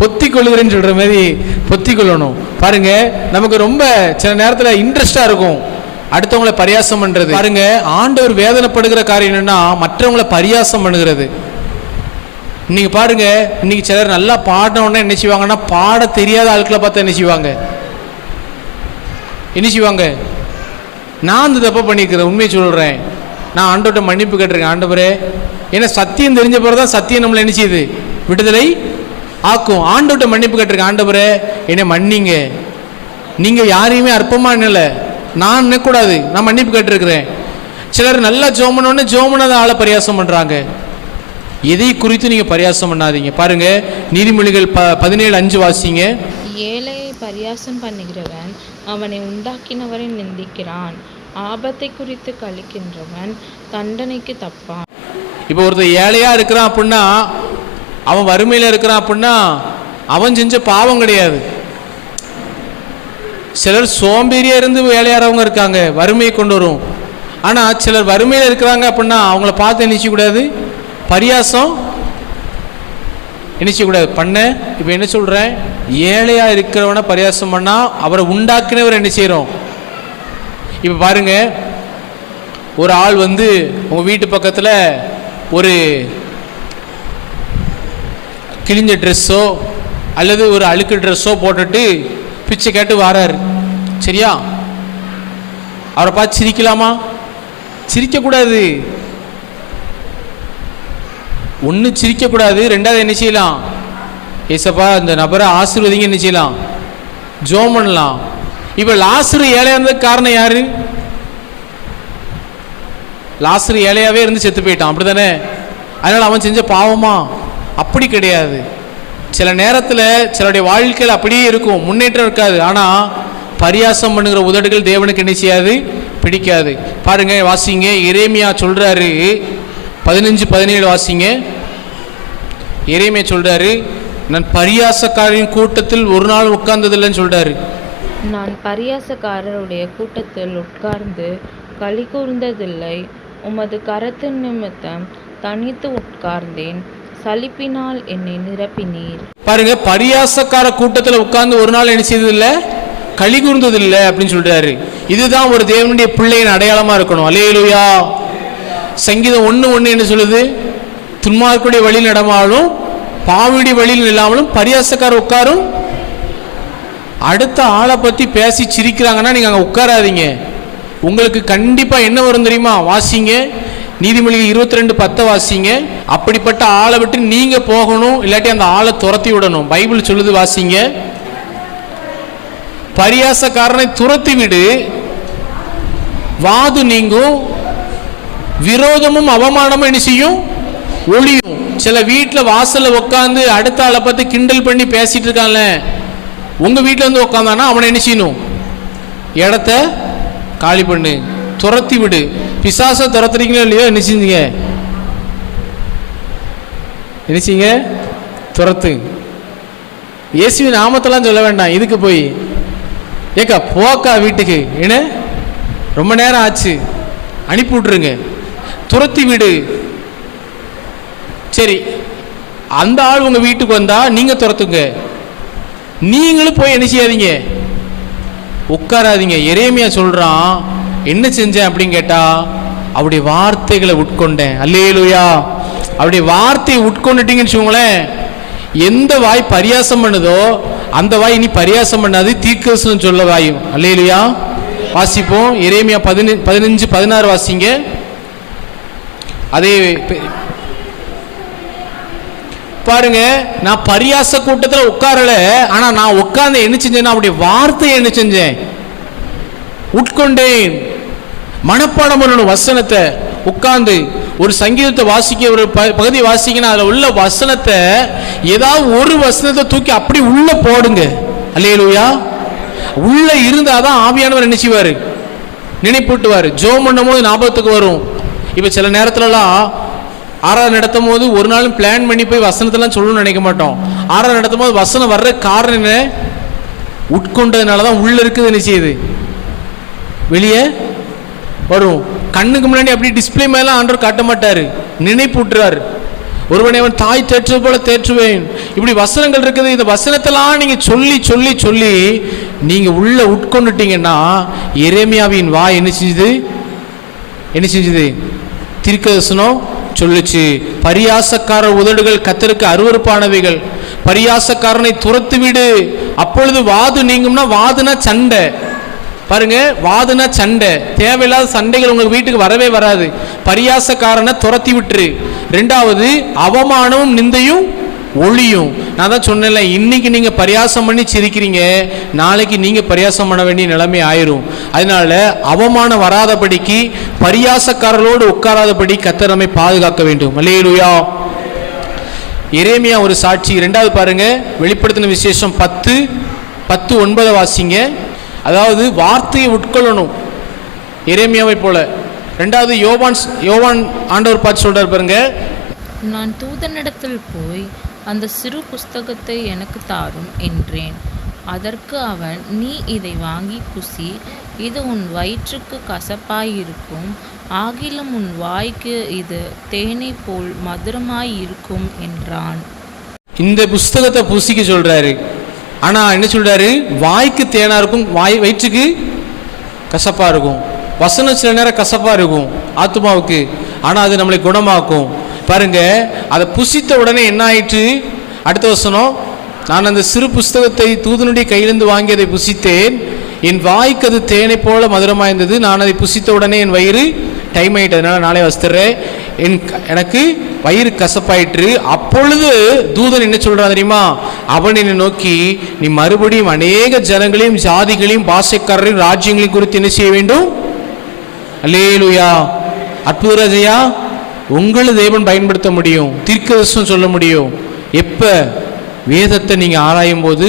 பொத்தி கொள்ளுகிறேன்னு சொல்ற மாதிரி பொத்தி கொள்ளணும். பாருங்க, நமக்கு ரொம்ப சில நேரத்தில் இன்ட்ரெஸ்டா இருக்கும் அடுத்தவங்களை பரியாசம் பண்றது. பாருங்க, ஆண்டவர் வேதனைப்படுகிற காரியம் என்னன்னா மற்றவங்களை பரியாசம் பண்ணுகிறது. இன்னைக்கு பாருங்க, இன்னைக்கு சிலர் நல்லா பாடினோடனே என்ன செய்வாங்கன்னா, பாட தெரியாத ஆட்களை பார்த்து என்ன செய்வாங்க? நான் அந்த தப்பை பண்ணிக்கிறேன். உண்மையை சொல்கிறேன். நான் ஆண்டவர்கிட்ட மன்னிப்பு கேட்டிருக்கேன். ஆண்டவரே, ஏன்னா சத்தியம் தெரிஞ்ச பிறகு தான் சத்தியம் நம்மளை என்ன செய்யுது? விடுதலை ஆக்கும். ஆண்டவர்கிட்ட மன்னிப்பு கேட்டிருக்கேன். ஆண்டவரே, என்னை மன்னிங்க. நீங்கள் யாரையுமே அற்பமாக என்னல நான் நினைக்கூடாது. நான் மன்னிப்பு கேட்டிருக்கிறேன். சிலர் நல்லா ஜோமனோன்னு ஜோமனதை ஆளை பரியாசம் பண்ணுறாங்க. எதை குறித்து நீங்கள் பரியாசம் பண்ணாதீங்க. பாருங்க, நீதிமொழிகள் 17:5 வாசிங்க. ஏழையை பரியாசம் பண்ணுகிறவன் அவனை உண்டாக்கினவரை நிந்திக்கிறான். ஆபத்தை குறித்து கழிக்கின்றவன் தண்டனைக்கு தப்பான். இப்போ ஒருத்தர் ஏழையா இருக்கிறான் அப்படின்னா, அவன் வறுமையில் இருக்கிறான் அப்படின்னா அவன் செஞ்ச பாவம் கிடையாது. சிலர் சோம்பேறியா இருந்து வேலையாறவங்க இருக்காங்க, வறுமையை கொண்டு வரும். ஆனால் சிலர் வறுமையில் இருக்கிறாங்க அப்படின்னா அவங்கள பார்த்து நினைச்சக்கூடாது, பரியாசம் நினைச்சக்கூடாது பண்ண. இப்போ என்ன சொல்கிறேன்? ஏழையா இருக்கிறவனை பரியாசம் பண்ணால் அவரை உண்டாக்கினவர் என்ன செய்கிறோம்? இப்போ பாருங்க, ஒரு ஆள் வந்து உங்கள் வீட்டு பக்கத்தில் ஒரு கிழிஞ்ச ட்ரெஸ்ஸோ அல்லது ஒரு அழுக்கு ட்ரெஸ்ஸோ போட்டுட்டு பிச்சை கேட்டு வாராரு. சரியா? அவரை பார்த்து சிரிக்கலாமா? சிரிக்கக்கூடாது. ஒன்று சிரிக்கக்கூடாது. ரெண்டாவது என்ன செய்யலாம்? ஏசப்பா இந்த நபரை ஆசீர்வதிங்க என்ன செய்யலாம்? ஜோம் பண்ணலாம். இப்போ லாசரு ஏழையா இருந்ததுக்கு காரணம் யாரு? லாசரு ஏழையாவே இருந்து செத்து போயிட்டான், அப்படிதானே? அதனால அவன் செஞ்ச பாவமா? அப்படி கிடையாது. சில நேரத்தில் சிலருடைய வாழ்க்கையில் அப்படியே இருக்கும், முன்னேற்றம் இருக்காது. ஆனால் பரியாசம் பண்ணுகிற உதடுகள் தேவனுக்கு என்ன செய்யாது? பிடிக்காது. பாருங்க, வாசிங்க. எரேமியா சொல்றாரு 15:17 வாசிங்க. எரேமியா சொல்றாரு, நான் பரியாசக்காரரின் கூட்டத்தில் ஒரு நாள் உட்கார்ந்ததில்லைன்னு சொல்றாரு. நான் பரியாசக்காரருடைய கூட்டத்தில் உட்கார்ந்து களி கூர்ந்ததில்லை. உமது கரத்தின் நிமித்தம் தனித்து உட்கார்ந்தேன். சலிப்பினால் என்னை நிரப்பினீர். பாருங்க, பரியாசக்கார கூட்டத்தில் உட்கார்ந்து ஒரு நாள் என்ன செய்ததில்லை? களி கூர்ந்ததில்லை அப்படின்னு சொல்றாரு. இதுதான் ஒரு தேவனுடைய பிள்ளையின் அடையாளமா இருக்கணும். அல்லேலூயா. சங்கீதம் 1:1 என்ன சொல்லுது? துன்மார்க்குடைய வழியில் நடமாலும் பாவியுடைய வழியில் இல்லாமலும் பரியாசக்கார உட்காரும். அடுத்த ஆளை பற்றி பேசி சிரிக்கிறாங்கன்னா நீங்கள் அங்கே உட்காராதீங்க. உங்களுக்கு கண்டிப்பாக என்ன வரும் தெரியுமா? வாசிங்க, நீதிமொழிகள் 22:10 வாசிங்க. அப்படிப்பட்ட ஆளை விட்டு நீங்கள் போகணும், இல்லாட்டி அந்த ஆளை துரத்தி விடணும். பைபிள் சொல்லுது, வாசிங்க. பரியாசக்காரனை துரத்தி விடு, வாது நீங்கும், விரோதமும் அவமானமும் என்ன செய்யும்? ஒளியும். சில வீட்டில் வாசலில் உட்காந்து அடுத்த ஆளை பார்த்து கிண்டல் பண்ணி பேசிட்டு இருக்கான்ல, உங்கள் வீட்டில் வந்து உட்காந்தானா அவனை என்ன செய்யணும்? இடத்த காலி பண்ணு, துரத்தி விடு. பிசாசை துரத்துறீங்களோ இல்லையோ, என்ன செஞ்சீங்க? நினைச்சீங்க துரத்து. இயேசுவின் நாமத்தெல்லாம் சொல்ல வேண்டாம். இதுக்கு போய் ஏக்கா போக்கா வீட்டுக்கு, என்ன ரொம்ப நேரம் ஆச்சு, அனுப்பி விட்ருங்க, துரத்தி விடு. சரி, அந்த ஆள் உங்க வீட்டுக்கு வந்தா நீங்க துரத்துங்க, நீங்களும் போய் என்ன செய்யாதீங்க, உட்காராதீங்க. எரேமியா சொல்றான், என்ன செஞ்சேன் அப்படின்னு கேட்டா, அவருடைய வார்த்தைகளை உட்கொண்டேன். அல்லேலூயா. அவருடைய வார்த்தையை உட்கொண்டுட்டீங்கன்னு வச்சுக்கோங்களேன், எந்த வாய் பரியாசம் பண்ணுதோ அந்த வாய் இனி பரியாசம் பண்ணாது, தீர்க்கதரிசனம் சொல்ல வாயும். அல்லேலூயா. வாசிப்போம். எரேமியா 15:16 வாசிங்க. அதே பாருங்க, நான் பரியாச கூட்டத்தில் உட்காரல, ஆனா நான் உட்கார்ந்து என்ன செஞ்சேன்னா அவருடைய வார்த்தையை என்ன செஞ்சேன், உட்கொண்டேன். மனப்பாடம் பண்ணணும் வசனத்தை. உட்கார்ந்து ஒரு சங்கீதத்தை வாசிக்க, ஒரு பகுதி வாசிக்கணும், அதுல உள்ள வசனத்தை ஏதாவது ஒரு வசனத்தை தூக்கி அப்படி உள்ள போடுங்க. அல்லேலூயா. உள்ள இருந்தாதான் ஆவியானவர் என்ன செய்வாரு, நினைப்பூட்டுவார். ஜோம் பண்ணும் போது ஞாபகத்துக்கு வரும். இப்ப சில நேரத்துலலாம் ஆறாவது நடத்தும் போது ஒரு நாளும் பிளான் பண்ணி போய் வசனத்தெல்லாம் சொல்லணும்னு நினைக்க மாட்டோம். ஆறாவது நடத்தும் போது வசனம் வர்ற காரணம் என்ன, உட்கொண்டதுனாலதான் உள்ள இருக்குது என்ன செய்யுது, வெளியே வரும். கண்ணுக்கு முன்னாடி அப்படி டிஸ்பிளே மேல ஆண்டவர் காட்ட மாட்டாரு, நினைப்பூட்டுறாரு. ஒருவனை அவன் தாய் தேற்றுவது போல தேற்றுவேன். இப்படி வசனங்கள் இருக்குது. இந்த வசனத்தெல்லாம் நீங்க சொல்லி சொல்லி சொல்லி நீங்க உள்ள உட்கொண்டுட்டீங்கன்னா, எரேமியாவின் வாய் என்ன செஞ்சது, தீர்க்கதரிசனம் சொல்லுச்சு. பரியாசக்கார உதடுகள் கர்த்தருக்கு அருவருப்பானவைகள், பரியாசக்காரனை துரத்து விடு, அப்பொழுது வாது நீங்கும்னா, வாதுனா சண்டை. பாருங்க, வாதுனா சண்டை. தேவையில்லாத சண்டைகள் உங்க வீட்டுக்கு வரவே வராது. பரியாசக்காரனை துரத்தி விட்டுரு. ரெண்டாவது, அவமானமும் நிந்தையும் ஒளியும். நான் தான் சொன்னேன்ல, இன்னைக்கு நீங்க பரியாசம் பண்ணி சிரிக்கிறீங்க, நாளைக்கு நீங்க பரியாசம் பண்ண வேண்டிய நிலைமை ஆயிரும். அதனால அவமானம் வராதபடிக்கு, பரியாசக்காரர்களோடு உட்காராதபடி கர்த்தர் நம்மை பாதுகாக்க வேண்டும். அல்லேலூயா. எரேமியா ஒரு சாட்சி. ரெண்டாவது பாருங்க, வெளிப்படுத்தின விசேஷம் 10:9 வாசிங்க. அதாவது வார்த்தையை உட்கொள்ளணும் எரேமியாவை போல. ரெண்டாவது யோவான் ஆண்டவர் பார்த்து சொல்றாரு பாருங்க, நான் தூதனிடத்தில் போய் அந்த சிறு புஸ்தகத்தை எனக்கு தாரும் என்றேன். அதற்கு அவன், நீ இதை வாங்கி புசி, இது உன் வயிற்றுக்கு கசப்பாயிருக்கும், ஆகிலும் உன் வாய்க்கு இது தேனை போல் மதுரமாயிருக்கும் என்றான். இந்த புஸ்தகத்தை புசிக்க சொல்றாரு. ஆனா என்ன சொல்றாரு, வாய்க்கு தேனா இருக்கும், வயிற்றுக்கு கசப்பா இருக்கும். வசனம் சில நேரம் கசப்பா இருக்கும் ஆத்துமாவுக்கு, ஆனா அது நம்மளை குணமாக்கும். பாருங்க, அதை புசித்த உடனே என்ன ஆயிற்று, அடுத்த வசனம், நான் அந்த சிறு புஸ்தகத்தை தூதனுடைய கையிலிருந்து வாங்கி அதை புசித்தேன், என் வாய்க்கு அது தேனை போல மதுரமாயிருந்தது, நான் அதை புசித்த உடனே என் வயிறு டைம் ஆயிட்டதுனால நாளே வசித்துறேன், எனக்கு வயிறு கசப்பாயிற்று. அப்பொழுது தூதன் என்ன சொல்றான் தெரியுமா, அவன் என்னை நோக்கி, நீ மறுபடியும் அநேக ஜனங்களையும் ஜாதிகளையும் பாஷைக்காரரையும் ராஜ்யங்களையும் குறித்து என்ன செய்ய வேண்டும். அல்லேலூயா. அற்புத ராஜையா, உங்களை தேவன் பயன்படுத்த முடியும், தீர்க்கதரிசனம் சொல்ல முடியும். எப்ப வேதத்தை நீங்க ஆராயும் போது,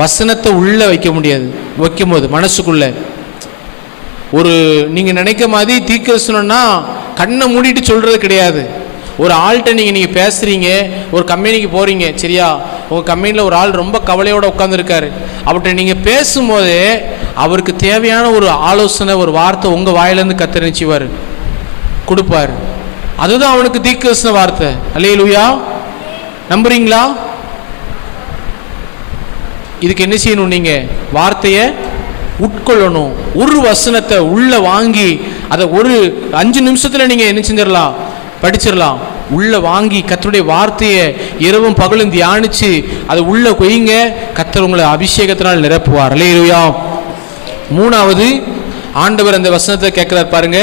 வசனத்தை உள்ள வைக்கும் போது மனசுக்குள்ள ஒரு நீங்க நினைக்க மாதிரி தீர்க்கதரிசனம்னா கண்ணை மூடிட்டு சொல்றது கிடையாது. ஒரு ஆள்கிட்ட நீங்க பேசுறீங்க, ஒரு கம்பெனிக்கு போறீங்க, சரியா, உங்க கம்பெனியில் ஒரு ஆள் ரொம்ப கவலையோட உட்காந்துருக்காரு. அவர்கிட்ட நீங்க பேசும்போதே அவருக்கு தேவையான ஒரு ஆலோசனை, ஒரு வார்த்தை உங்க வாயிலிருந்து கர்த்தர் நினைச்சுவார் கொடுப்பார். அதுதான் அவனுக்கு தீர்க்கதரிசன வார்த்தை. அல்லேலூயா. நம்புறீங்களா? இதுக்கு என்ன செய்யணும், நீங்க வார்த்தையை உட்கொள்ளணும். ஒரு வசனத்தை உள்ள வாங்கி அதை ஒரு 5 நிமிஷத்துல நீங்க என்ன செஞ்சிடலாம், படிச்சிடலாம். உள்ள வாங்கி கர்த்தருடைய வார்த்தையை இரவும் பகலும் தியானிச்சு அதை உள்ள கொய்யுங்க, கர்த்தர் உங்களை அபிஷேகத்தினால் நிரப்புவார். அல்லேலூயா. மூணாவது, ஆண்டவர் அந்த வசனத்தை கேட்கிறார் பாருங்க,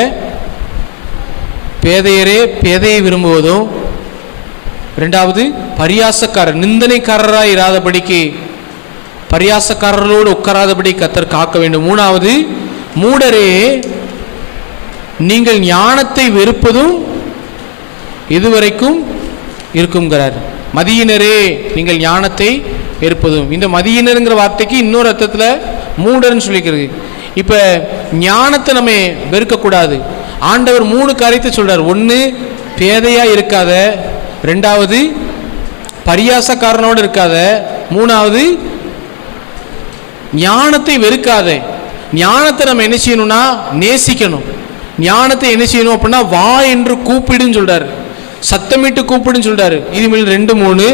பேதையரே பேதையை விரும்புவதும், ரெண்டாவது பரியாசக்காரர் நிந்தனைக்காரராய் இராதபடிக்கு, பரியாசக்காரர்களோடு உட்காராதபடி கர்த்தர் காக்க வேண்டும். மூணாவது, மூடரே நீங்கள் ஞானத்தை வெறுப்பதும் இதுவரைக்கும் இருக்குங்கிறார். மதியினரே நீங்கள் ஞானத்தை வெறுப்பதும். இந்த மதியினருங்கிற வார்த்தைக்கு இன்னொரு அர்த்தத்தில் மூடர்னு சொல்லிக்கிறது. இப்ப ஞானத்தை நம்ம வெறுக்கக்கூடாது. ஆண்டவர் 3 காரியத்தை சொல்றார். 1, பேதையா இருக்காத, 2வது பரியாசக்காரனோடு இருக்காத, 3வது ஞானத்தை வெறுக்காத. ஞானத்தை நம்ம என்ன செய்யணும்னா நேசிக்கணும். ஞானத்தை என்ன செய்யணும் அப்படின்னா வா என்று கூப்பிடுன்னு சொல்றாரு. சத்தமிட்டு கூப்பிடுன்னு சொல்றாரு. நீதிமொழிகள் 2:3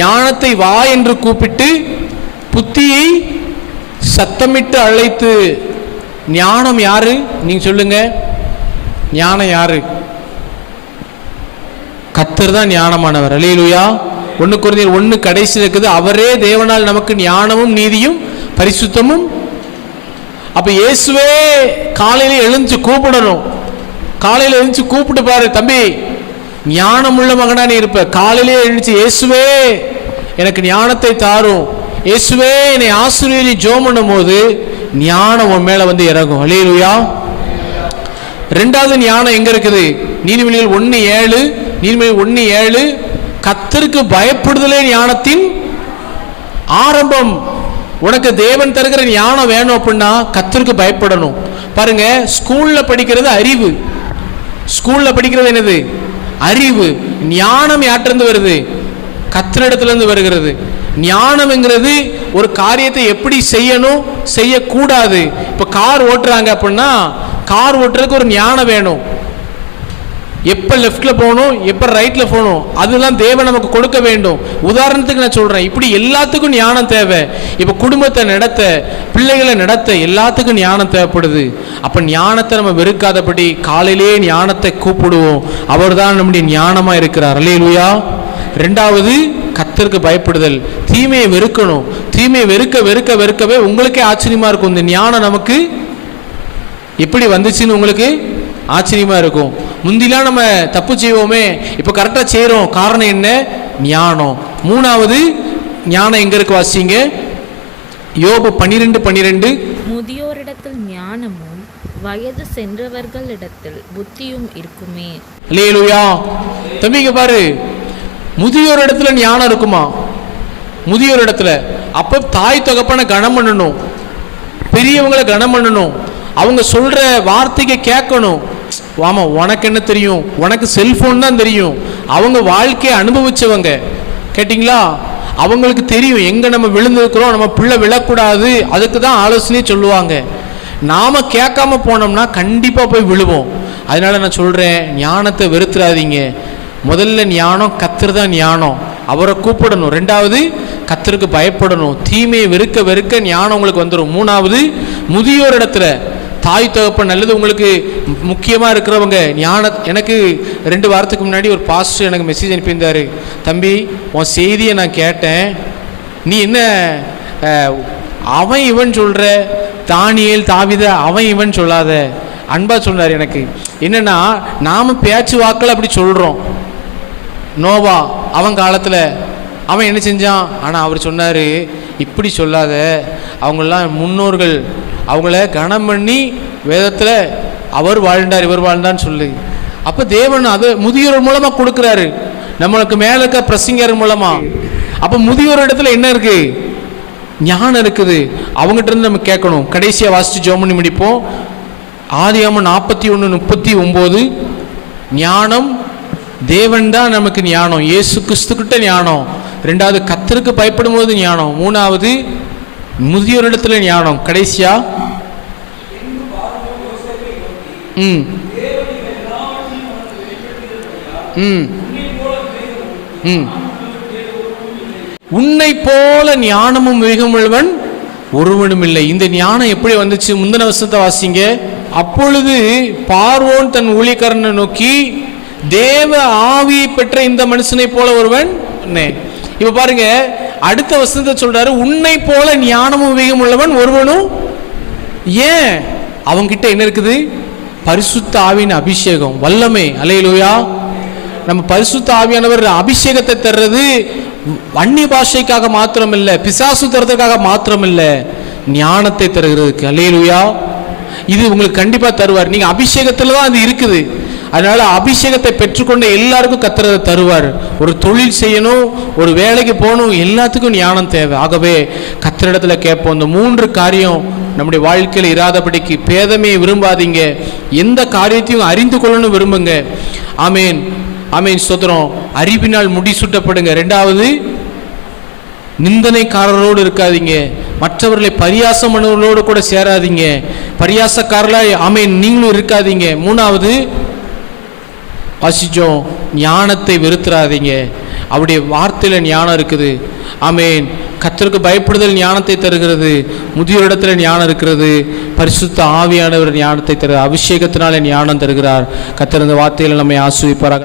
ஞானத்தை வா என்று கூப்பிட்டு புத்தியை சத்தமிட்டு அழைத்து. ஞானம் யாரு? நீங்க சொல்லுங்க. ஞானம் யாரு? கர்த்தர் தான் ஞானமானவர். அல்லேலூயா. 1 கொரிந்தியர் 1 கடைசி இருக்குது, அவரே தேவனால் நமக்கு ஞானமும் நீதியும் பரிசுத்தமும். அப்ப இயேசுவே காலையில எழுந்து கூப்பிடணும். காலையில எழுந்து கூப்பிட்டு பாரு, தம்பி ஞானம் உள்ள மகனா நீ இருப்ப. காலையிலே எழுந்து இயேசுவே எனக்கு ஞானத்தை தாரும், இயேசுவே என்னை ஆசீர்வதி ஜெபம் பண்ணும்போது ஞானம் உன் மேல வந்து இறங்கும். அல்லேலூயா. ரெண்டாவது ஞானம் எங்க இருக்குது? நீதிமொழிகள் 1:7. நீதிமொழிகள் 1:7 கர்த்தருக்கு பயப்படுதலே ஞானத்தின் ஆரம்பம். உனக்கு தேவன் தருகிற ஞானம் வேணும் அப்படின்னா கர்த்தருக்கு பயப்படணும். பாருங்க, ஸ்கூல்ல படிக்கிறது அறிவு. ஸ்கூல்ல படிக்கிறது என்னது? அறிவு. ஞானம் யாற்றிருந்து வருது? கர்த்தரிடத்திலிருந்து வருகிறது. ஞானம்ங்கிறது ஒரு காரியத்தை எப்படி செய்யணும் செய்யக்கூடாது. இப்போ கார் ஓட்டுறாங்க அப்படின்னா கார் ஓட்டுறதுக்கு ஒரு ஞானம் வேணும். எப்போ லெஃப்டில் போகணும், எப்போ ரைட்டில் போகணும், அதெல்லாம் தேவன் நமக்கு கொடுக்க வேண்டும். உதாரணத்துக்கு நான் சொல்கிறேன், இப்படி எல்லாத்துக்கும் ஞானம் தேவை. இப்போ குடும்பத்தை நடத்த, பிள்ளைகளை நடத்த எல்லாத்துக்கும் ஞானம் தேவைப்படுது. அப்போ ஞானத்தை நம்ம வெறுக்காதபடி காலையிலேயே ஞானத்தை கூப்பிடுவோம். அவர் தான் நம்முடைய ஞானமாக இருக்கிறார். அல்லேலூயா. ரெண்டாவது கர்த்தருக்கு பயப்படுதல். தீமையை வெறுக்கணும். தீமையை வெறுக்க வெறுக்க வெறுக்கவே உங்களுக்கே ஆச்சரியமாக இருக்கும், இந்த ஞானம் நமக்கு எப்படி வந்துச்சுன்னு உங்களுக்கு ஆச்சரியமா இருக்கும். முந்திலாம் நம்ம தப்பு செய்வோமே, இப்போ கரெக்டாக செய்கிறோம். காரணம் என்ன? ஞானம். மூணாவது ஞானம் எங்க இருக்கு? வாசிங்க யோபு 12:12. முதியோரிடத்தில் ஞானமும் வயது சென்றவர்களிடத்தில் புத்தியும் இருக்குமே. அல்லேலூயா. தம்பிங்க பாரு, முதியோர் இடத்துல ஞானம் இருக்குமா? முதியோர் இடத்துல. அப்ப தாய் தகப்பனை கனம் பண்ணணும், பெரியவங்களை கனம் பண்ணணும், அவங்க சொல்ற வார்த்தைக்கு கேட்கணும். ஆமா, உனக்கு என்ன தெரியும்? உனக்கு செல்போன் தான் தெரியும். அவங்க வாழ்க்கையை அனுபவிச்சவங்க, கேட்டிங்களா? அவங்களுக்கு தெரியும் எங்க நம்ம விழுந்திருக்கிறோம், நம்ம பிள்ளை விழக்கூடாது, அதுக்கு தான் ஆலோசனையே சொல்லுவாங்க. நாம கேட்காம போனோம்னா கண்டிப்பா போய் விழுவோம். அதனால நான் சொல்றேன், ஞானத்தை வெறுத்துறாதீங்க. முதல்ல ஞானம் கர்த்தர் தான் ஞானம், அவரை கூப்பிடணும். ரெண்டாவது கர்த்தருக்கு பயப்படணும். தீமையை வெறுக்க வெறுக்க ஞானம் உங்களுக்கு வந்துடும். மூணாவது முதியோர் இடத்துல தாய் தகப்பன் நல்லது உங்களுக்கு முக்கியமாக இருக்கிறவங்க எனக்கு 2 வாரத்துக்கு முன்னாடி ஒரு பாஸ்டர் எனக்கு மெசேஜ் அனுப்பியிருந்தாரு. தம்பி, உன் செய்தியை நான் கேட்டேன், நீ என்ன அவன் இவன் சொல்கிற, தானியேல் தாவீது அவன் இவன் சொல்லாத, அன்பா சொன்னார். எனக்கு என்னென்னா, நாம் பேச்சு வாக்கில் அப்படி சொல்கிறோம். நோவா அவன் காலத்தில் அவன் என்ன செஞ்சான், ஆனால் அவர் சொன்னார், இப்படி சொல்லாத, அவங்களாம் முன்னோர்கள், அவங்கள கனம் பண்ணி வேதத்தில் அவர் வாழ்ந்தார் இவர் வாழ்ந்தான்னு சொல்லி. அப்போ தேவன் அது முதியோர் மூலமாக கொடுக்குறாரு, நம்மளுக்கு மேலே இருக்க பிரசங்கர் மூலமாக. அப்போ முதியோர் இடத்துல என்ன இருக்கு? ஞானம் இருக்குது. அவங்ககிட்ட இருந்து நம்ம கேட்கணும். கடைசியாக வாசித்து ஜெபம் பண்ணி முடிப்போம். ஆதியாகமம் 41:39. ஞானம் தேவன் தான் நமக்கு ஞானம், இயேசு கிறிஸ்துக்கிட்ட ஞானம். ரெண்டாவது கர்த்தருக்கு பயப்படும் போது ஞானம். மூணாவது முதியோரிடத்துல ஞானம். கடைசியா உன்னை போல ஞானமும் மிகமுள்ளவன் ஒருவனும் இல்லை. இந்த ஞானம் எப்படி வந்துச்சு? முந்தின வசனத்தை வாசிங்க. அப்பொழுது பார்வோன் தன் ஊழியக்காரனை நோக்கி, தேவ ஆவியை பெற்ற இந்த மனுஷனை போல ஒருவன். இப்ப பாருங்க, அடுத்த வசனத்தை சொல்றாரு, உன்னை போல ஞானமும் விவேகம் உள்ளவன் ஒருவனும். ஏன்? அவங்கிட்ட என்ன இருக்குது? பரிசுத்த ஆவியின் அபிஷேகம், வல்லமை. அல்லேலூயா. நம்ம பரிசுத்த ஆவியானவர் அபிஷேகத்தை தர்றது அந்நிய பாஷைக்காக மாத்திரம் இல்லை, பிசாசு தரத்துக்காக மாத்திரம் இல்லை, ஞானத்தை தருகிறதுக்கு. அல்லேலூயா. இது உங்களுக்கு கண்டிப்பா தருவார். நீங்க அபிஷேகத்துல தான் அது இருக்குது. அதனால அபிஷேகத்தை பெற்றுக்கொண்ட எல்லாருக்கும் கர்த்தர் தருவார். ஒரு தொழில் செய்யணும், ஒரு வேலைக்கு போகணும், எல்லாத்துக்கும் ஞானம் தேவை. ஆகவே கர்த்தரிடத்துல கேட்போம். இந்த 3 காரியம் நம்முடைய வாழ்க்கையில் இராதபடிக்கு பேதமையை விரும்பாதீங்க, எந்த காரியத்தையும் அறிந்து கொள்ளணும் விரும்புங்க. ஆமேன், ஆமேன், ஸ்தோத்திரம். அறிவினால் முடி சுட்டப்படுங்க. ரெண்டாவது, நிந்தனைக்காரரோடு இருக்காதீங்க, மற்றவர்களை பரியாசம் பண்ணுவர்களோடு கூட சேராதீங்க, பரியாசக்காரர்களாய் ஆமேன் நீங்களும் இருக்காதீங்க. மூணாவது, வாசிச்சோம், ஞானத்தை வெறுத்துறாதீங்க, அவருடைய வார்த்தையில் ஞானம் இருக்குது. ஆமேன். கர்த்தருக்கு பயப்படுதல் ஞானத்தை தருகிறது, முதியோரிடத்தில் ஞானம் இருக்கிறது, பரிசுத்த ஆவியானவர் ஞானத்தை தருகிறார், அபிஷேகத்தினாலே ஞானம் தருகிறார். கர்த்தர் இந்த வார்த்தையில் நம்மை ஆசீர்வதிப்பாராக.